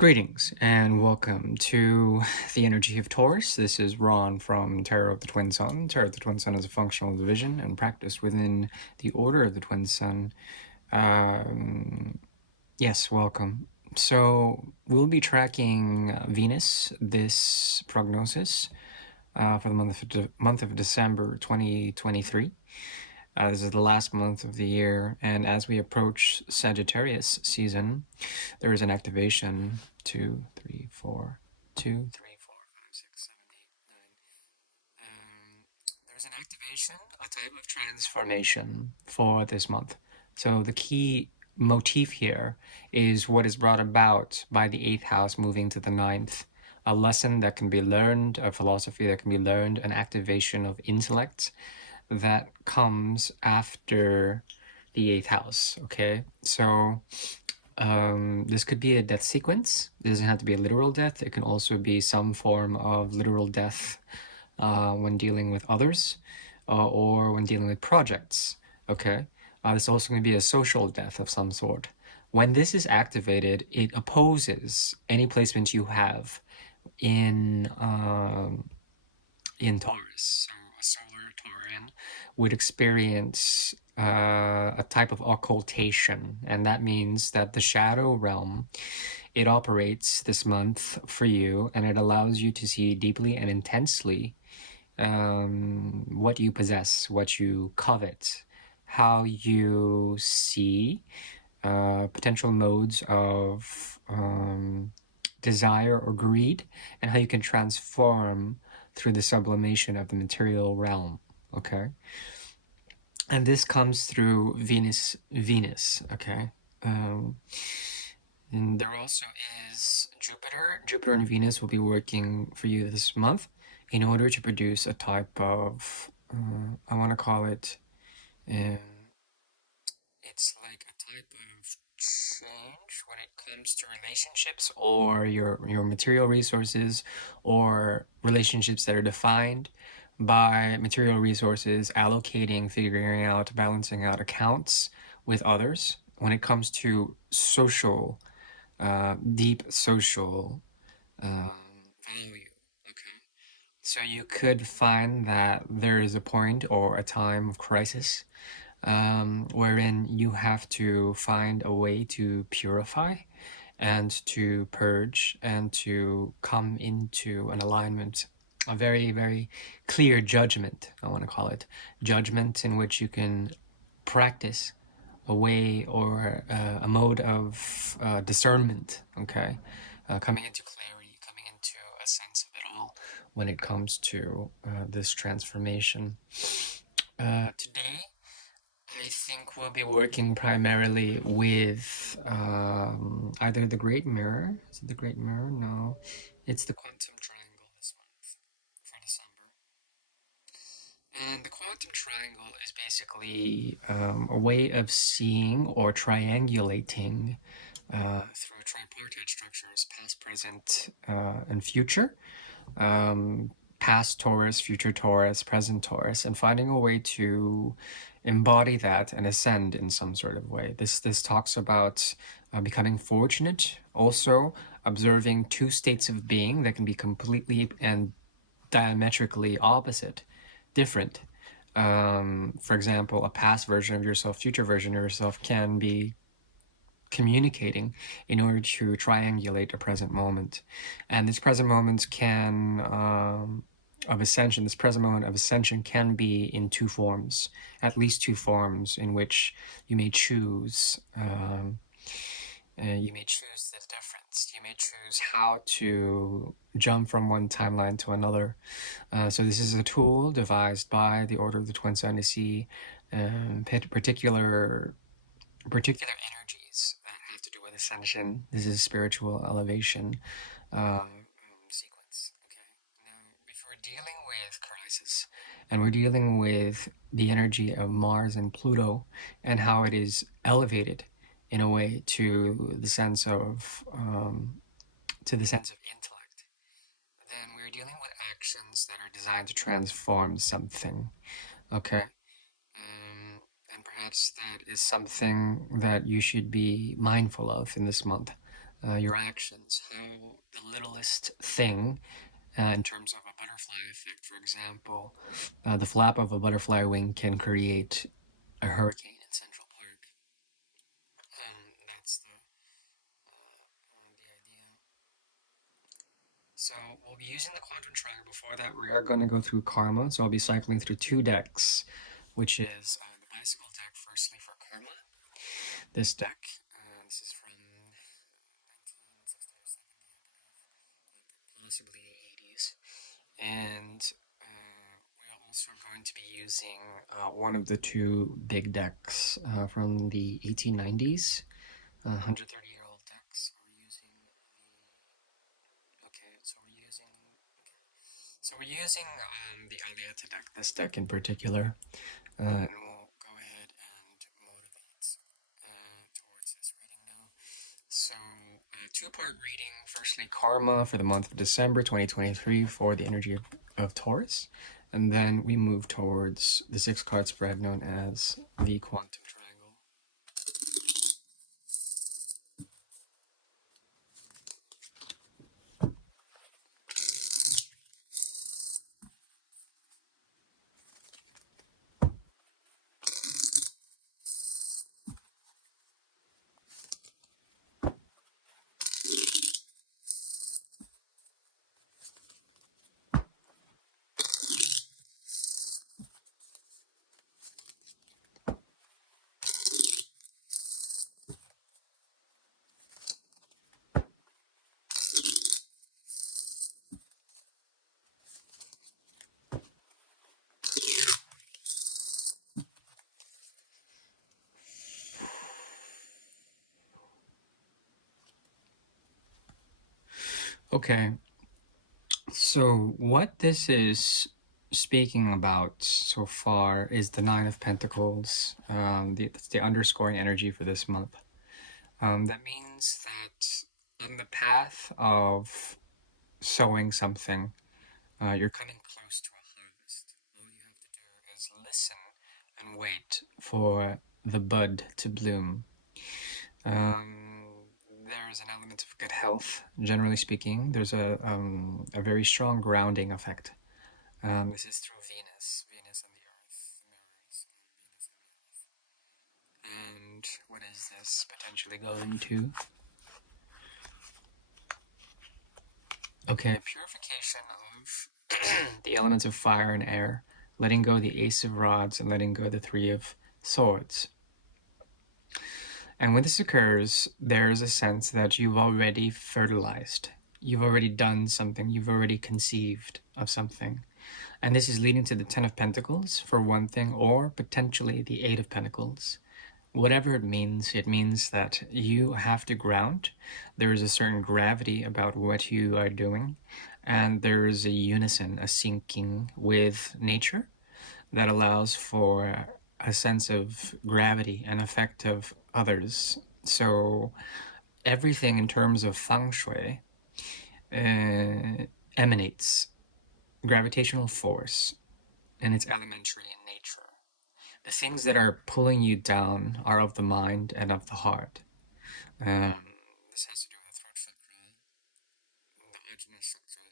Greetings and welcome to the energy of Taurus. This is Ron from Tarot of the Twin Sun. Tarot of the Twin Sun is a functional division and practice within the Order of the Twin Sun. Yes, welcome. So we'll be tracking Venus, this prognosis, for the month of December 2023. This is the last month of the year, and as we approach Sagittarius season, there is an activation. 2, 3, 4, 2, 3, 4, 5, 6, 7, 8, 9. There's an activation, a type of transformation for this month. So the key motif here is what is brought about by the 8th house moving to the 9th. A lesson that can be learned, a philosophy that can be learned, an activation of intellect that comes after the 8th house. Okay, so this could be a death sequence. It doesn't have to be a literal death. It can also be some form of literal death when dealing with others or when dealing with projects. Okay, there's also going to be a social death of some sort. When this is activated, it opposes any placement you have in Taurus. So a solar Taurian would experience a type of occultation, and that means that the shadow realm, it operates this month for you, and it allows you to see deeply and intensely what you possess, what you covet, how you see potential modes of desire or greed, and how you can transform through the sublimation of the material realm. Okay, and this comes through Venus. Okay, and there also is Jupiter and Venus will be working for you this month in order to produce a type of I want to call it um, it's like a type of change when it comes to relationships or your material resources, or relationships that are defined by material resources, allocating, figuring out, balancing out accounts with others. When it comes to social, deep social value. Okay. So you could find that there is a point or a time of crisis wherein you have to find a way to purify and to purge and to come into an alignment, a very, very clear judgment, I want to call it, judgment in which you can practice a way or a mode of discernment, okay? Coming into clarity, coming into a sense of it all when it comes to this transformation. Today, I think we'll be working primarily with either the Great Mirror. Is it the Great Mirror? No, it's the Quantum Triangle this month for December. And the Quantum Triangle is basically a way of seeing or triangulating through tripartite structures, past, present, and future. Past Taurus, future Taurus, present Taurus, and finding a way to embody that and ascend in some sort of way. This talks about becoming fortunate, also observing two states of being that can be completely and diametrically opposite, different. For example, a past version of yourself, future version of yourself can be communicating in order to triangulate a present moment. And this present moment can of ascension, this present moment of ascension can be in two forms, at least two forms in which you may choose. You may choose the difference. You may choose how to jump from one timeline to another. So this is a tool devised by the Order of the Twin Sun to see particular energies that have to do with ascension. This is a spiritual elevation sequence. Okay. Now, if we're dealing with crisis and we're dealing with the energy of Mars and Pluto and how it is elevated in a way to the sense of intellect, then we're dealing with actions that are designed to transform something. Okay. And perhaps that is something that you should be mindful of in this month. your actions, how the littlest thing, in terms of a butterfly effect, for example, the flap of a butterfly wing can create a hurricane in Central Park. That's the idea. So we'll be using the quantum triangle. Before that, we are going to go through karma. So I'll be cycling through two decks, which is the bicycle deck, firstly for karma. This deck, this is from 1960 possibly 80s. And we're also going to be using one of the two big decks from the 1890s, 130-year-old decks. We're using okay, so we're using the Aliata deck, this deck in particular, and we'll go ahead and motivate towards this reading now. So, two-part reading. Firstly, karma for the month of December 2023 for the energy of Taurus. And then we move towards the six-card spread known as the quantum triangle. Okay, so what this is speaking about so far is the Nine of Pentacles. That's the underscoring energy for this month. That means that on the path of sowing something, you're coming close to a harvest. All you have to do is listen and wait for the bud to bloom. There's an element of good health, generally speaking. There's a very strong grounding effect. This is through Venus, Venus and the Earth, the mirrors, Venus and the Earth. And what is this potentially going to? Okay, purification of the elements of fire and air, letting go the Ace of Rods and letting go the Three of Swords. And when this occurs, there's a sense that you've already fertilized. You've already done something. You've already conceived of something. And this is leading to the Ten of Pentacles for one thing, or potentially the Eight of Pentacles. Whatever it means that you have to ground. There is a certain gravity about what you are doing. And there is a unison, a syncing with nature that allows for a sense of gravity and effect of others. So everything in terms of feng shui emanates gravitational force, and it's elementary in nature. The things that are pulling you down are of the mind and of the heart. Um, this has to do with the throat chakra, the ajna chakra,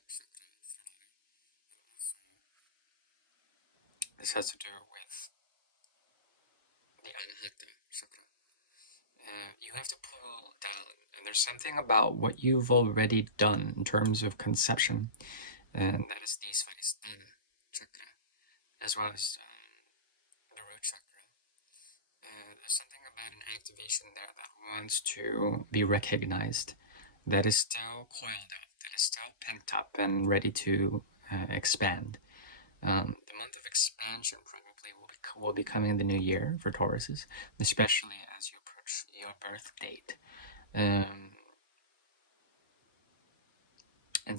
this has to do with the anahata chakra. You have to pull down, and there's something about what you've already done in terms of conception, and that is the Svadhisthana chakra, as well as the root chakra. There's something about an activation there that wants to be recognized, that is still coiled up, that is still pent up and ready to expand. The month of expansion probably will be coming in the new year for Tauruses, especially as you approach your birth date. And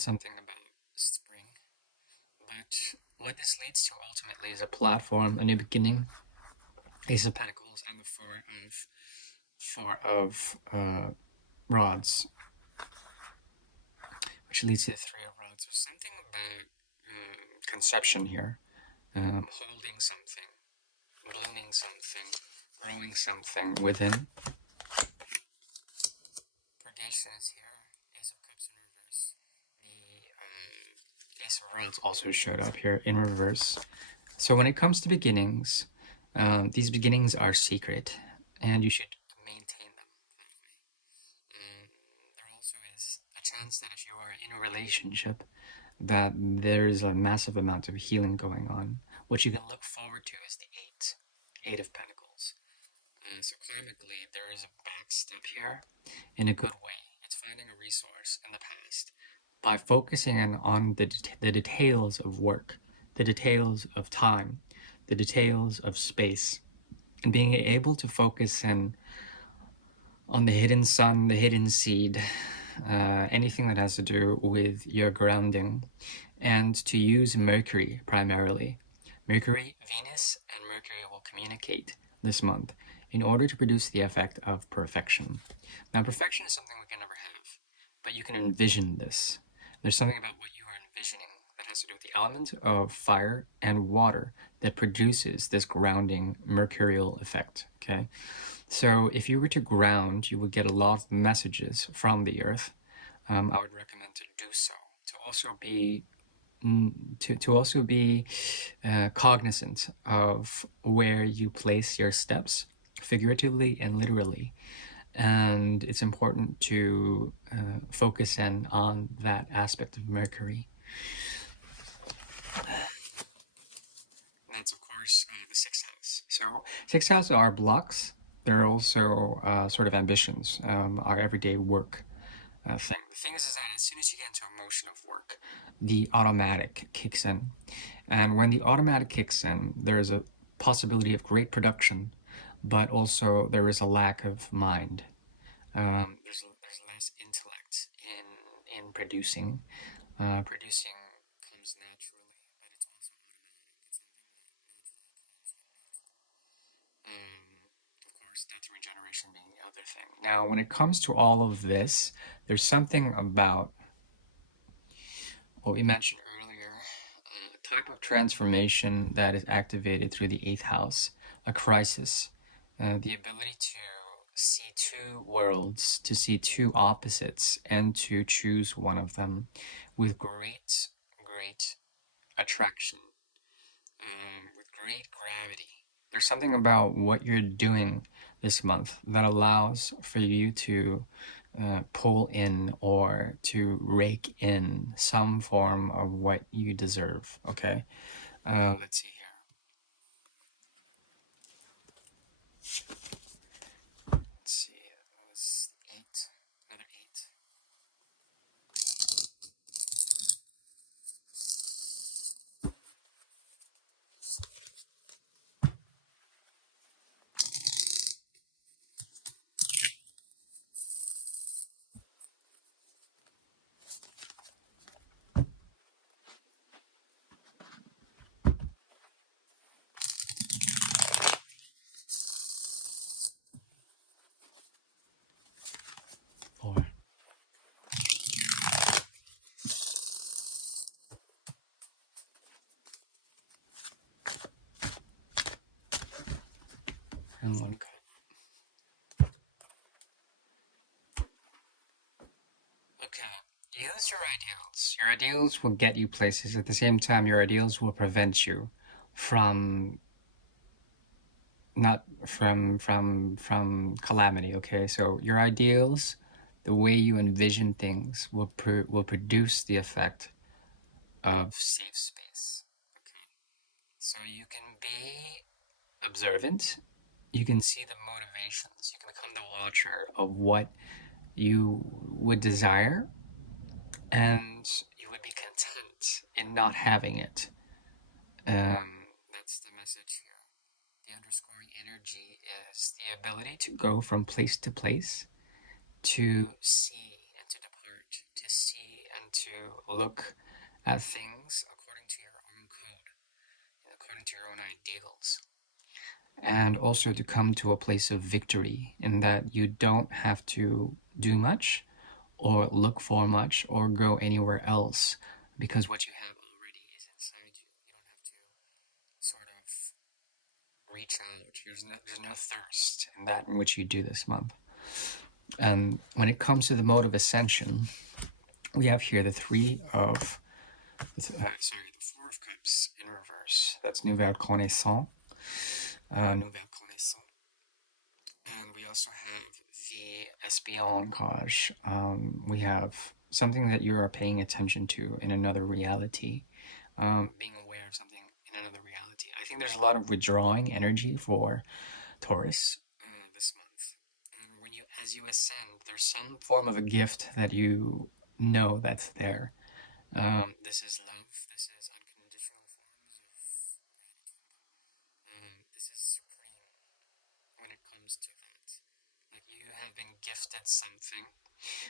something about spring. But what this leads to ultimately is a platform, a new beginning, Ace of Pentacles, and the Four of Rods, which leads to the Three of Rods. There's something about conception here, holding something, blooming something, growing something within, information is here. Ace of Cups in reverse. The Ace of Wands also showed up here in reverse. So when it comes to beginnings, these beginnings are secret, and you should maintain them that way. There also is a chance that if you are in a relationship, that there is a massive amount of healing going on. What you can look forward to is the Eight of Pentacles. So karmically, there is a backstep here in a good way. It's finding a resource in the past by focusing on the details of work, the details of time, the details of space, and being able to focus in on the hidden sun, the hidden seed, anything that has to do with your grounding, and to use Mercury primarily. Mercury, Venus, and Mercury will communicate this month in order to produce the effect of perfection. Now, perfection is something we can never have, but you can envision this. There's something about what you are envisioning that has to do with the element of fire and water that produces this grounding mercurial effect, okay? So if you were to ground, you would get a lot of messages from the earth. I would recommend to do so. To also be cognizant of where you place your steps, figuratively and literally. And it's important to focus in on that aspect of Mercury. That's, of course, the sixth house. So, sixth house are blocks. They're also sort of ambitions, our everyday work thing. The thing is that as soon as you get into a motion of work, the automatic kicks in. And when the automatic kicks in, there is a possibility of great production, but also there is a lack of mind. There's less intellect in producing. Producing comes naturally, but it's also automatic. It's something that of course, death and regeneration being the other thing. Now, when it comes to all of this, there's something about what we mentioned earlier, a type of transformation that is activated through the eighth house, a crisis, the ability to see two worlds, to see two opposites, and to choose one of them with great attraction, with great gravity. There's something about what you're doing this month that allows for you to pull in or to rake in some form of what you deserve. Okay, let's see here. Let's see. It was eight. Another eight. Four. And one cup. Okay. Use your ideals. Your ideals will get you places. At the same time, your ideals will prevent you from not from calamity. Okay, so your ideals, the way you envision things, will produce the effect of safe space. Okay, so you can be observant. You can see the motivations. You can become the watcher of what you would desire, and you would be content in not having it. That's the message here. The underscoring energy is the ability to go from place to place, to see and to depart, to see and to look at things according to your own code, according to your own ideals. And also to come to a place of victory in that you don't have to do much or look for much or go anywhere else because what you have already is inside you. You don't have to sort of reach out. There's no thirst in that in which you do this month. And when it comes to the mode of ascension, we have here the the Four of Cups in reverse. That's Nouvelle Connaissance. Nouvelle Connaissance. And we also have the espionage. We have something that you are paying attention to in another reality, being aware of something in another reality. I think there's a lot of withdrawing energy for Taurus this month. And when you, as you ascend, there's some form of a gift that you know that's there. This is love. This is unconditional forms of this is supreme when it comes to that. Like you have been gifted something.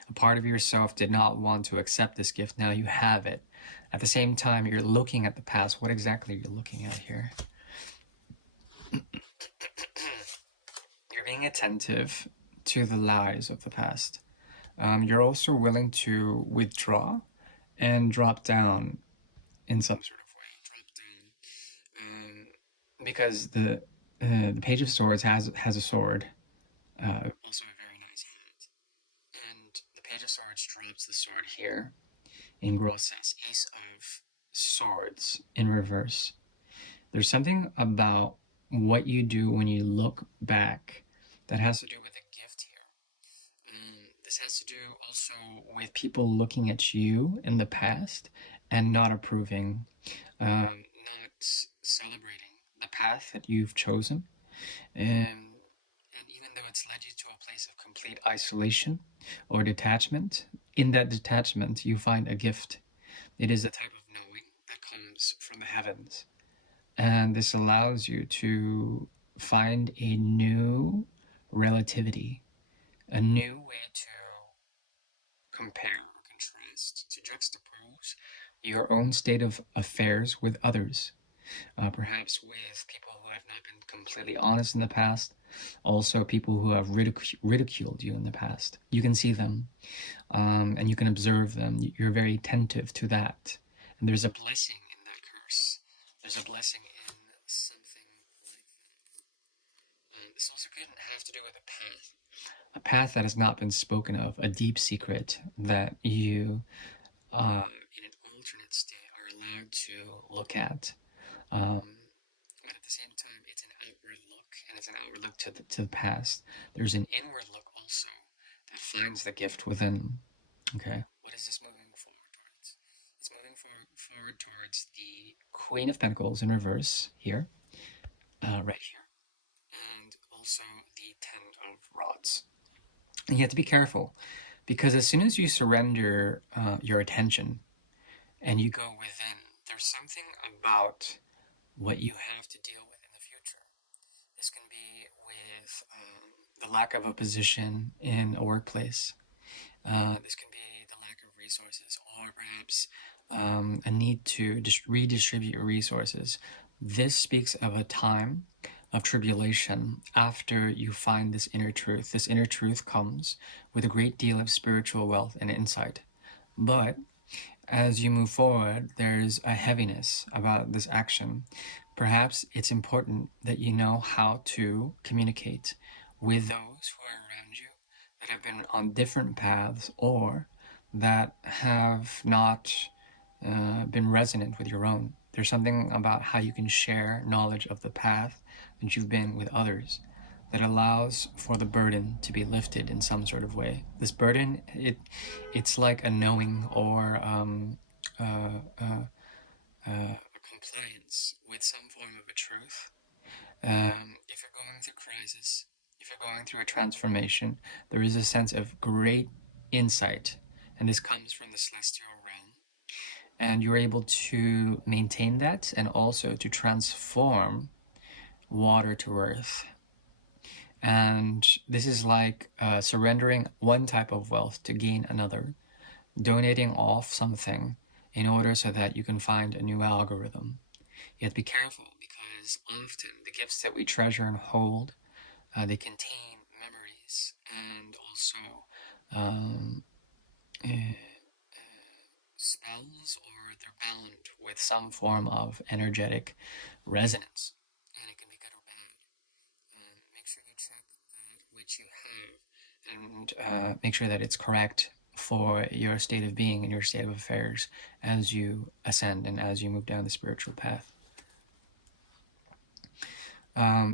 A part of yourself did not want to accept this gift. Now you have it. At the same time, you're looking at the past. What exactly are you looking at here? You're being attentive to the lies of the past. You're also willing to withdraw and drop down in some sort of way. Drop down, because the Page of Swords has a sword, also a very nice hat, and the Page of Swords drops the sword here in Gross's Ace of Swords in reverse. There's something about what you do when you look back that has to do with a gift here. This has to do also with people looking at you in the past and not approving, not celebrating the path that you've chosen. And even though it's led you to a place of complete isolation or detachment, in that detachment, you find a gift. It is a type of knowing that comes from the heavens. And this allows you to find a new relativity, a new way to compare or contrast, to juxtapose your own state of affairs with others. Perhaps with people who have not been completely honest in the past, also people who have ridiculed you in the past. You can see them, and you can observe them. You're very attentive to that. And there's a blessing in that curse. There's a blessing in something like that. This also could have to do with a path that has not been spoken of, a deep secret that you, in an alternate state, are allowed to look at. Um, but at the same time, it's an outward look, and it's an outward look to the past. There's an inward look also that finds the gift within. Okay, what is this moving forward towards? It's moving forward towards the Queen of Pentacles in reverse here, right here, and also the Ten of Rods. And you have to be careful because as soon as you surrender your attention and you go within, there's something about what you have to deal with in the future. This can be with the lack of a position in a workplace. This can be the lack of resources, or perhaps a need to just redistribute resources. This speaks of a time of tribulation after you find this inner truth. This inner truth comes with a great deal of spiritual wealth and insight. But as you move forward, there's a heaviness about this action. Perhaps it's important that you know how to communicate with those who are around you that have been on different paths or that have not been resonant with your own. There's something about how you can share knowledge of the path that you've been with others that allows for the burden to be lifted in some sort of way. This burden, it's like a knowing or a compliance with some form of a truth. If you're going through crisis, if you're going through a transformation, there is a sense of great insight, and this comes from the celestial realm. And you're able to maintain that and also to transform water to earth. And this is like surrendering one type of wealth to gain another, donating off something in order so that you can find a new algorithm. You have to be careful because often the gifts that we treasure and hold, they contain memories and also uh, spells, or they're bound with some form of energetic resonance, and it can be good or bad. Make sure you check that which you have and make sure that it's correct for your state of being and your state of affairs as you ascend and as you move down the spiritual path.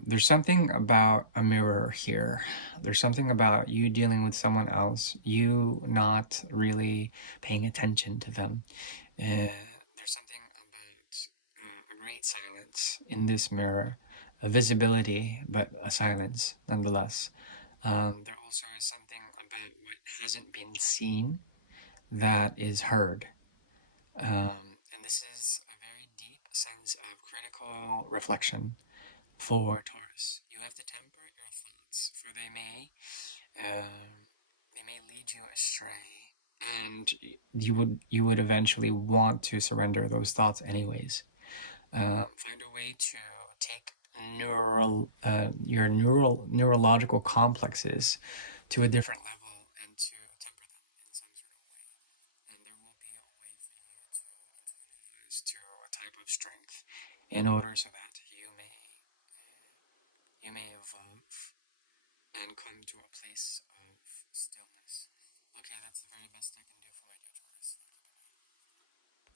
There's something about a mirror here. There's something about you dealing with someone else, you not really paying attention to them. There's something about a great silence in this mirror, a visibility, but a silence nonetheless. There also is something about what hasn't been seen that is heard. And this is a very deep sense of critical reflection for Taurus. You have to temper your thoughts, for they may lead you astray, and you would eventually want to surrender those thoughts anyways. Find a way to take your neurological complexes to a different level and to temper them in some sort of way. And there will be a way for you to introduce to a type of strength in order so that you may evolve and come to a place of stillness. Okay, that's the very best I can do